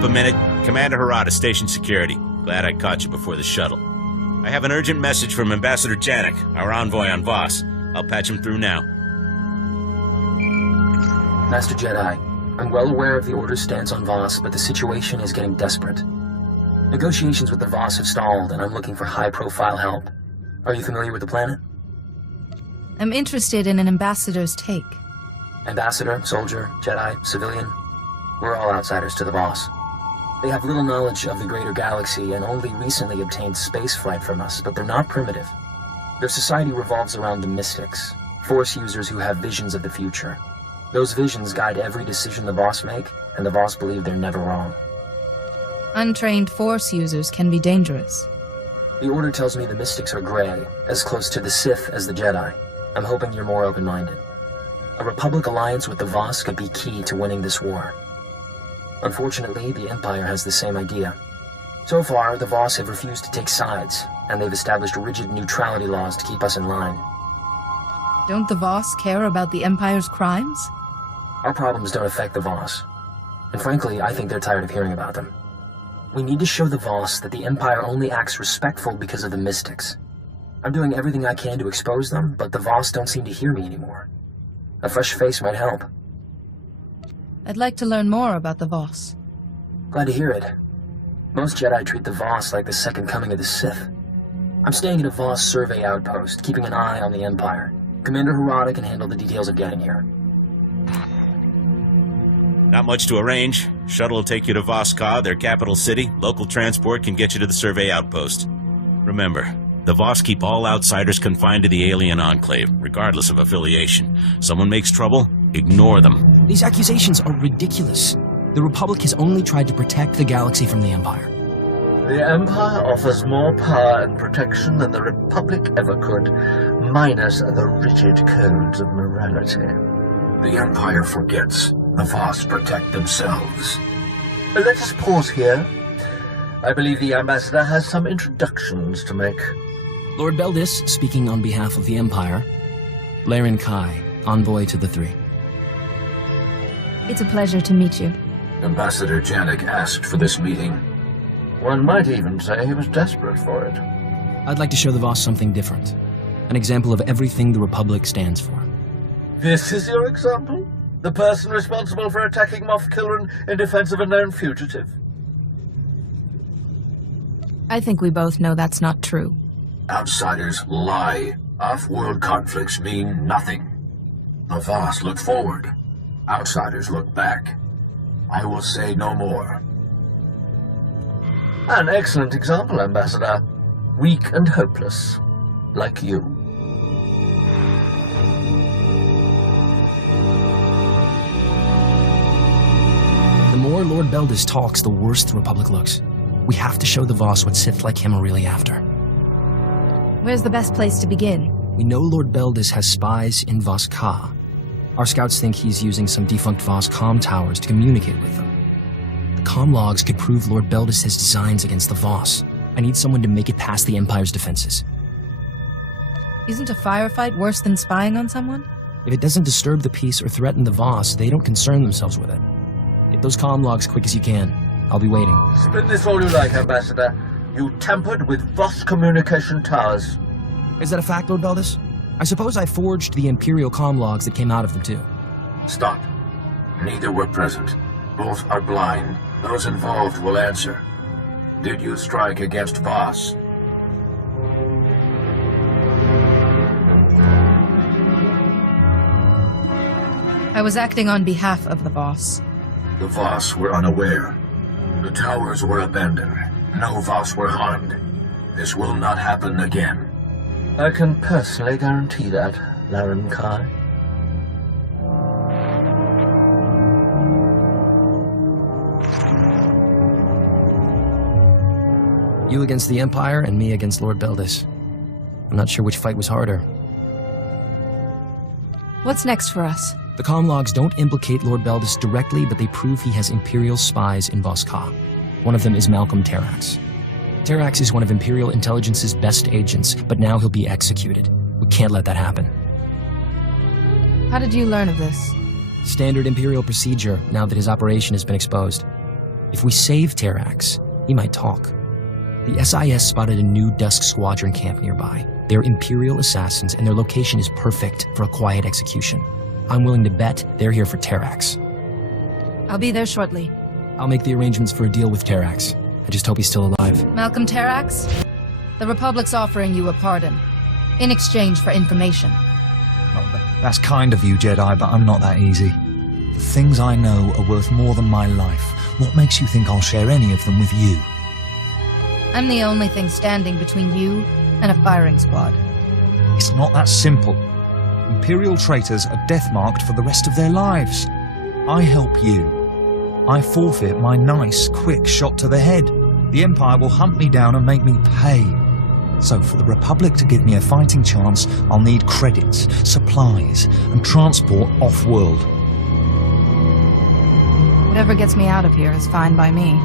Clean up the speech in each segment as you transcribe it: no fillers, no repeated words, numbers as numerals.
up a minute? Commander Harada, Station Security. Glad I caught you before the shuttle. I have an urgent message from Ambassador Janik, our envoy on Voss. I'll patch him through now. Master Jedi, I'm well aware of the Order's stance on Voss, but the situation is getting desperate. Negotiations with the Voss have stalled, and I'm looking for high-profile help. Are you familiar with the planet? I'm interested in an ambassador's take. Ambassador, soldier, Jedi, civilian, we're all outsiders to the Voss. They have little knowledge of the greater galaxy and only recently obtained spaceflight from us, but they're not primitive. Their society revolves around the mystics, Force users who have visions of the future. Those visions guide every decision the Voss make, and the Voss believe they're never wrong. Untrained Force users can be dangerous. The Order tells me the mystics are gray, as close to the Sith as the Jedi. I'm hoping you're more open-minded. A Republic alliance with the Voss could be key to winning this war. Unfortunately, the Empire has the same idea. So far, the Voss have refused to take sides, and they've established rigid neutrality laws to keep us in line. Don't the Voss care about the Empire's crimes? Our problems don't affect the Voss. And frankly, I think they're tired of hearing about them. We need to show the Voss that the Empire only acts respectful because of the mystics. I'm doing everything I can to expose them, but the Voss don't seem to hear me anymore. A fresh face might help. I'd like to learn more about the Voss. Glad to hear it. Most Jedi treat the Voss like the second coming of the Sith. I'm staying at a Voss survey outpost, keeping an eye on the Empire. Commander Harada can handle the details of getting here. Not much to arrange. Shuttle will take you to Voss-Ka, their capital city. Local transport can get you to the survey outpost. Remember, the Voss keep all outsiders confined to the alien enclave, regardless of affiliation. Someone makes trouble, ignore them. These accusations are ridiculous. The Republic has only tried to protect the galaxy from the Empire. The Empire offers more power and protection than the Republic ever could, minus the rigid codes of morality. The Empire forgets. The Voss protect themselves. Let us pause here. I believe the Ambassador has some introductions to make. Lord Beldis, speaking on behalf of the Empire. Laren Kai, envoy to the Three. It's a pleasure to meet you. Ambassador Janik asked for this meeting. One might even say he was desperate for it. I'd like to show the Voss something different. An example of everything the Republic stands for. This is your example? The person responsible for attacking Moff Kilran in defense of a known fugitive? I think we both know that's not true. Outsiders lie. Off-world conflicts mean nothing. The Voss look forward. Outsiders look back. I will say no more. An excellent example, Ambassador. Weak and hopeless. Like you. The more Lord Beldis talks, the worse the Republic looks. We have to show the Voss what Sith like him are really after. Where's the best place to begin? We know Lord Beldis has spies in Voss-Ka. Our scouts think he's using some defunct Voss comm towers to communicate with them. The comm logs could prove Lord Beldis' designs against the Voss. I need someone to make it past the Empire's defenses. Isn't a firefight worse than spying on someone? If it doesn't disturb the peace or threaten the Voss, they don't concern themselves with it. Get those comm logs quick as you can. I'll be waiting. Spin this all you like, Ambassador. You tampered with Voss communication towers. Is that a fact, Lord Beldis? I suppose I forged the Imperial comm logs that came out of them, too. Stop. Neither were present. Both are blind. Those involved will answer. Did you strike against Voss? I was acting on behalf of the Voss. The Voss were unaware. The towers were abandoned. No Voss were harmed. This will not happen again. I can personally guarantee that, Laren Kai. You against the Empire, and me against Lord Beldis. I'm not sure which fight was harder. What's next for us? The comm logs don't implicate Lord Beldis directly, but they prove he has Imperial spies in Voss-Ka. One of them is Malcolm Terrax. Terrax is one of Imperial Intelligence's best agents, but now he'll be executed. We can't let that happen. How did you learn of this? Standard Imperial procedure, now that his operation has been exposed. If we save Terrax, he might talk. The SIS spotted a new Dusk Squadron camp nearby. They're Imperial assassins, and their location is perfect for a quiet execution. I'm willing to bet they're here for Terrax. I'll be there shortly. I'll make the arrangements for a deal with Terrax. I just hope he's still alive. Malcolm Terrax? The Republic's offering you a pardon, in exchange for information. Oh, that's kind of you, Jedi, but I'm not that easy. The things I know are worth more than my life. What makes you think I'll share any of them with you? I'm the only thing standing between you and a firing squad. It's not that simple. Imperial traitors are death-marked for the rest of their lives. I help you. I forfeit my nice, quick shot to the head. The Empire will hunt me down and make me pay. So for the Republic to give me a fighting chance, I'll need credits, supplies, and transport off-world. Whatever gets me out of here is fine by me.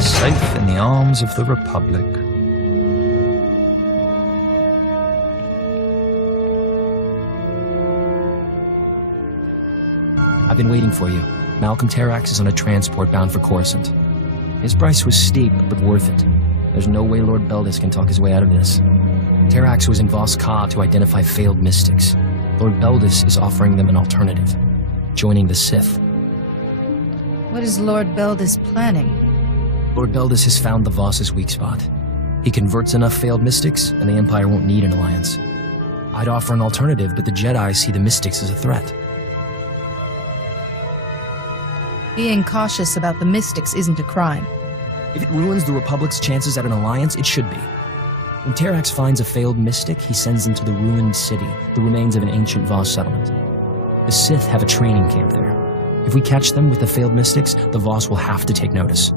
Safe in the arms of the Republic. I've been waiting for you. Malcolm Terrax is on a transport bound for Coruscant. His price was steep, but worth it. There's no way Lord Beldis can talk his way out of this. Terrax was in Voss Ka to identify failed mystics. Lord Beldis is offering them an alternative. Joining the Sith. What is Lord Beldis planning? Lord Beldis has found the Voss's weak spot. He converts enough failed mystics, and the Empire won't need an alliance. I'd offer an alternative, but the Jedi see the mystics as a threat. Being cautious about the mystics isn't a crime. If it ruins the Republic's chances at an alliance, it should be. When Terrax finds a failed mystic, he sends them to the ruined city, the remains of an ancient Voss settlement. The Sith have a training camp there. If we catch them with the failed mystics, the Voss will have to take notice.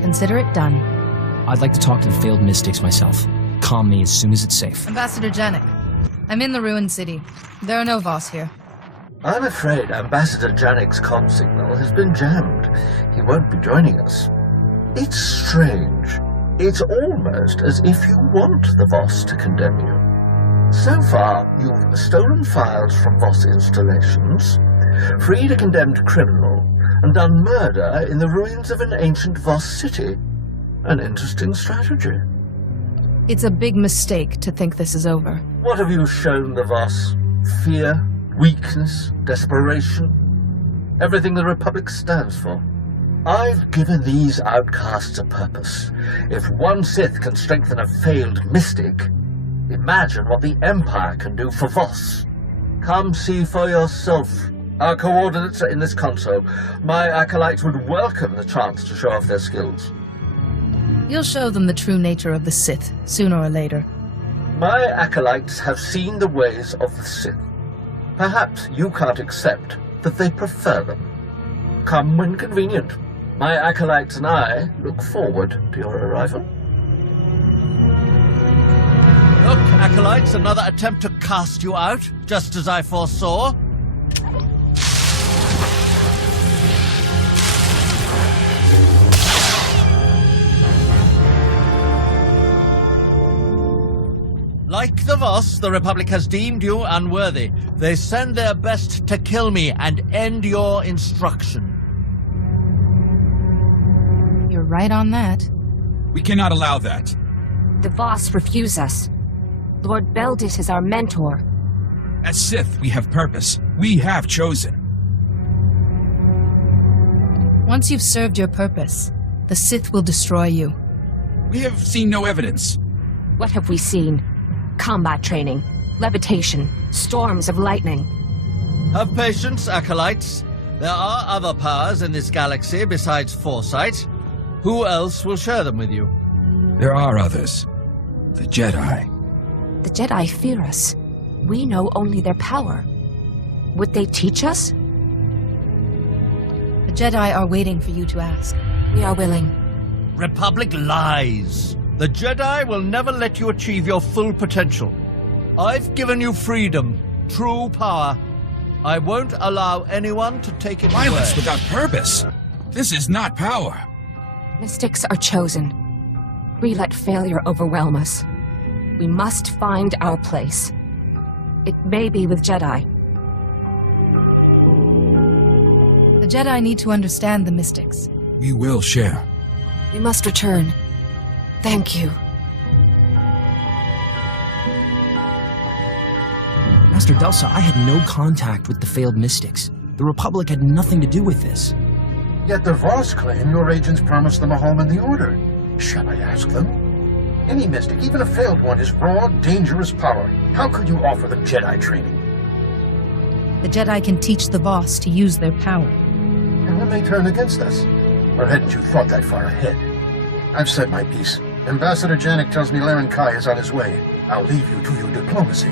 Consider it done. I'd like to talk to the failed mystics myself. Calm me as soon as it's safe. Ambassador Janik, I'm in the ruined city. There are no Voss here. I'm afraid Ambassador Janik's comm signal has been jammed. He won't be joining us. It's strange. It's almost as if you want the Voss to condemn you. So far, you've stolen files from Voss installations, freed a condemned criminal, and done murder in the ruins of an ancient Voss city. An interesting strategy. It's a big mistake to think this is over. What have you shown the Voss? Fear? Weakness, desperation, everything the Republic stands for. I've given these outcasts a purpose. If one Sith can strengthen a failed mystic, imagine what the Empire can do for Voss. Come see for yourself. Our coordinates are in this console. My acolytes would welcome the chance to show off their skills. You'll show them the true nature of the Sith, sooner or later. My acolytes have seen the ways of the Sith. Perhaps you can't accept that they prefer them. Come when convenient. My acolytes and I look forward to your arrival. Look, acolytes, another attempt to cast you out, just as I foresaw. Like the Voss, the Republic has deemed you unworthy. They send their best to kill me and end your instruction. You're right on that. We cannot allow that. The Voss refuse us. Lord Beldis is our mentor. As Sith, we have purpose. We have chosen. Once you've served your purpose, the Sith will destroy you. We have seen no evidence. What have we seen? Combat training, levitation, storms of lightning. Have patience, acolytes. There are other powers in this galaxy besides foresight. Who else will share them with you? There are others. The Jedi. The Jedi fear us. We know only their power. Would they teach us? The Jedi are waiting for you to ask. We are willing. Republic lies. The Jedi will never let you achieve your full potential. I've given you freedom, true power. I won't allow anyone to take it away. Violence without purpose. This is not power. Mystics are chosen. We let failure overwhelm us. We must find our place. It may be with Jedi. The Jedi need to understand the mystics. We will share. We must return. Thank you. Master Delsa, I had no contact with the failed mystics. The Republic had nothing to do with this. Yet the Voss claim your agents promised them a home in the Order. Shall I ask them? Any mystic, even a failed one, is raw, dangerous power. How could you offer them Jedi training? The Jedi can teach the Voss to use their power. And when they turn against us? Or hadn't you thought that far ahead? I've said my piece. Ambassador Janek tells me Laren Kai is on his way. I'll leave you to your diplomacy.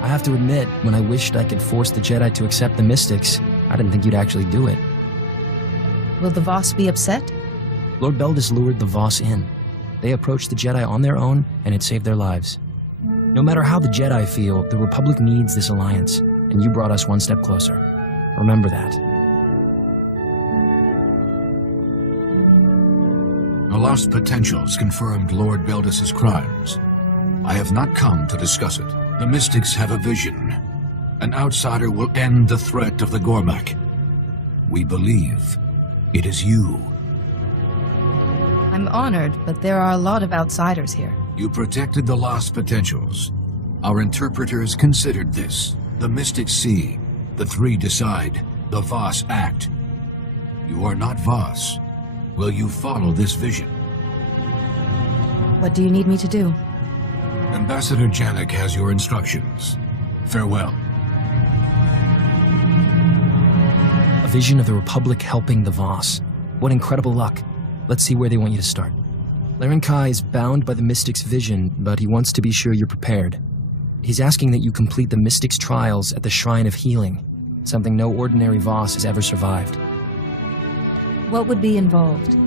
I have to admit, when I wished I could force the Jedi to accept the mystics, I didn't think you'd actually do it. Will the Voss be upset? Lord Beldis lured the Voss in. They approached the Jedi on their own, and it saved their lives. No matter how the Jedi feel, the Republic needs this alliance, and you brought us one step closer. Remember that. The lost potentials confirmed Lord Beldis's crimes. I have not come to discuss it. The mystics have a vision. An outsider will end the threat of the Gormak. We believe it is you. I'm honored, but there are a lot of outsiders here. You protected the lost potentials. Our interpreters considered this. The mystics see. The three decide. The Voss act. You are not Voss. Will you follow this vision? What do you need me to do? Ambassador Janek has your instructions. Farewell. A vision of the Republic helping the Voss. What incredible luck. Let's see where they want you to start. Laren Kai is bound by the Mystic's vision, but he wants to be sure you're prepared. He's asking that you complete the Mystic's trials at the Shrine of Healing, something no ordinary Voss has ever survived. What would be involved?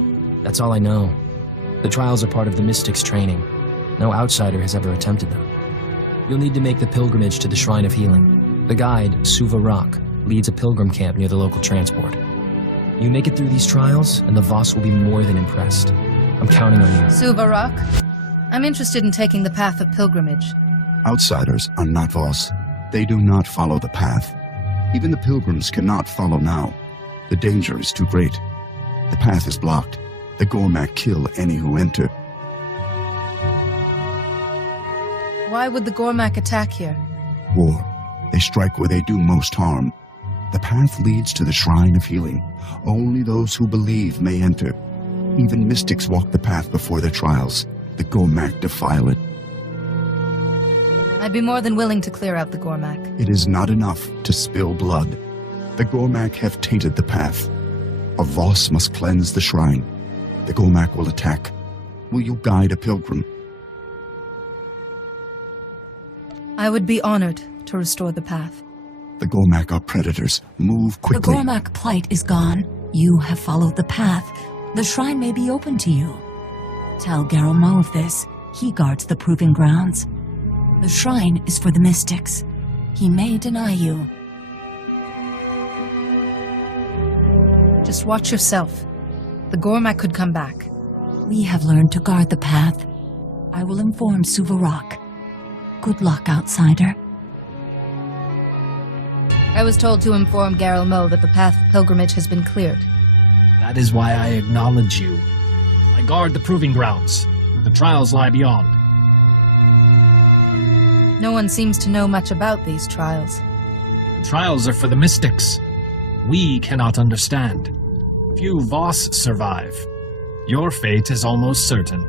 That's all I know. The trials are part of the Mystic's training. No outsider has ever attempted them. You'll need to make the pilgrimage to the Shrine of Healing. The guide, Suva Rock, leads a pilgrim camp near the local transport. You make it through these trials, and the Voss will be more than impressed. I'm counting on you. Suva Rock, I'm interested in taking the path of pilgrimage. Outsiders are not Voss. They do not follow the path. Even the pilgrims cannot follow now. The danger is too great. The path is blocked. The Gormak kill any who enter. Why would the Gormak attack here? War. They strike where they do most harm. The path leads to the Shrine of Healing. Only those who believe may enter. Even mystics walk the path before their trials. The Gormak defile it. I'd be more than willing to clear out the Gormak. It is not enough to spill blood. The Gormak have tainted the path. A Voss must cleanse the shrine. The Gormak will attack. Will you guide a pilgrim? I would be honored to restore the path. The Gormak are predators. Move quickly. The Gormak plight is gone. You have followed the path. The shrine may be open to you. Tell Garel Mo of this. He guards the proving grounds. The shrine is for the mystics. He may deny you. Just watch yourself. The Gormak could come back. We have learned to guard the path. I will inform Suva Rock. Good luck, outsider. I was told to inform Garel Mo that the path of pilgrimage has been cleared. That is why I acknowledge you. I guard the proving grounds. The trials lie beyond. No one seems to know much about these trials. The trials are for the mystics. We cannot understand. Few Voss survive. Your fate is almost certain.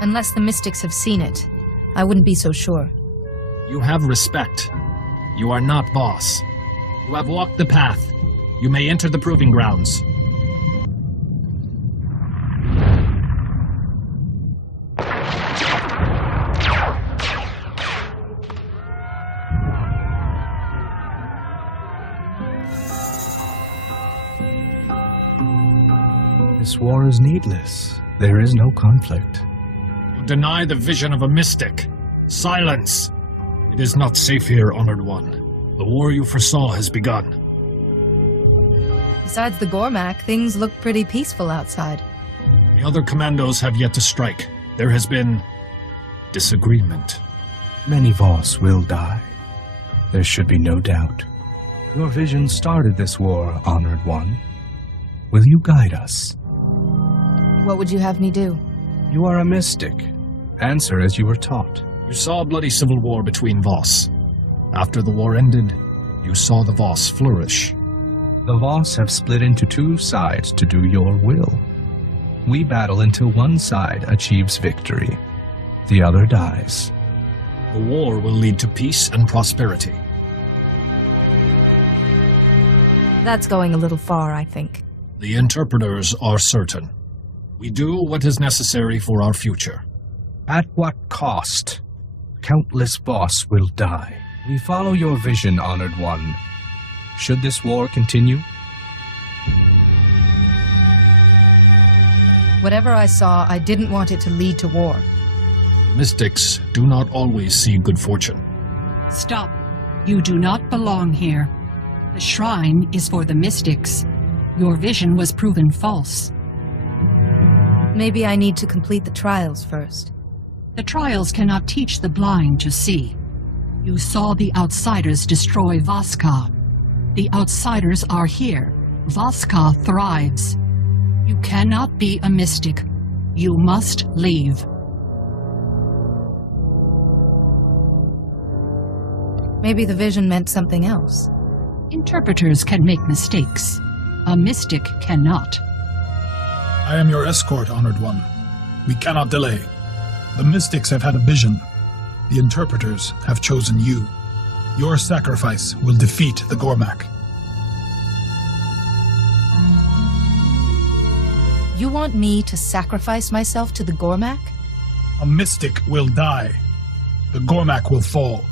Unless the mystics have seen it, I wouldn't be so sure. You have respect. You are not Voss. You have walked the path. You may enter the proving grounds. This war is needless. There is no conflict. You deny the vision of a mystic. Silence! It is not safe here, Honored One. The war you foresaw has begun. Besides the Gormak, things look pretty peaceful outside. The other commandos have yet to strike. There has been disagreement. Many Voss will die. There should be no doubt. Your vision started this war, Honored One. Will you guide us? What would you have me do? You are a mystic. Answer as you were taught. You saw a bloody civil war between Voss. After the war ended, you saw the Voss flourish. The Voss have split into two sides to do your will. We battle until one side achieves victory. The other dies. The war will lead to peace and prosperity. That's going a little far, I think. The interpreters are certain. We do what is necessary for our future. At what cost? Countless Voss will die. We follow your vision, Honored One. Should this war continue? Whatever I saw, I didn't want it to lead to war. Mystics do not always see good fortune. Stop. You do not belong here. The shrine is for the mystics. Your vision was proven false. Maybe I need to complete the trials first. The trials cannot teach the blind to see. You saw the outsiders destroy Voss-Ka. The outsiders are here. Voss-Ka thrives. You cannot be a mystic. You must leave. Maybe the vision meant something else. Interpreters can make mistakes. A mystic cannot. I am your escort, Honored One. We cannot delay. The mystics have had a vision. The interpreters have chosen you. Your sacrifice will defeat the Gormak. You want me to sacrifice myself to the Gormak? A mystic will die. The Gormak will fall.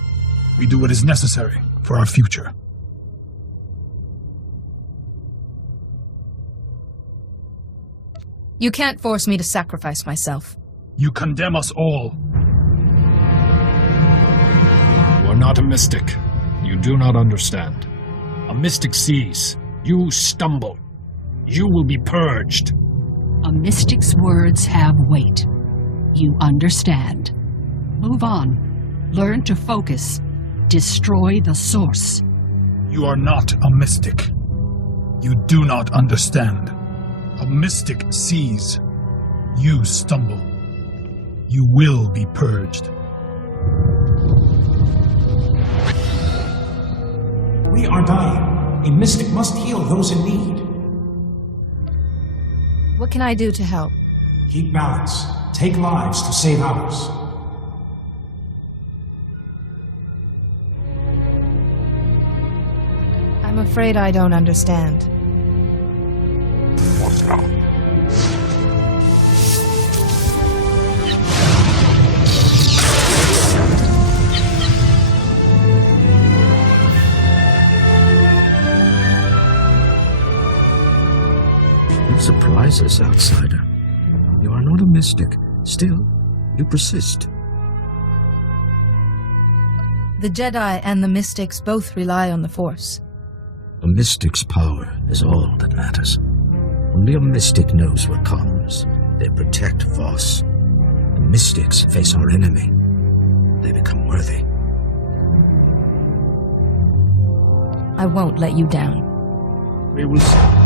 We do what is necessary for our future. You can't force me to sacrifice myself. You condemn us all. You are not a mystic. You do not understand. A mystic sees. You stumble. You will be purged. A mystic's words have weight. You understand. Move on. Learn to focus. Destroy the source. You are not a mystic. You do not understand. A mystic sees. You stumble. You will be purged. We are dying. A mystic must heal those in need. What can I do to help? Keep balance. Take lives to save ours. I'm afraid I don't understand. You surprise us, outsider. You are not a mystic. Still, you persist. The Jedi and the mystics both rely on the Force. A mystic's power is all that matters. Only a mystic knows what comes. They protect Voss. The mystics face our enemy. They become worthy. I won't let you down. We will see.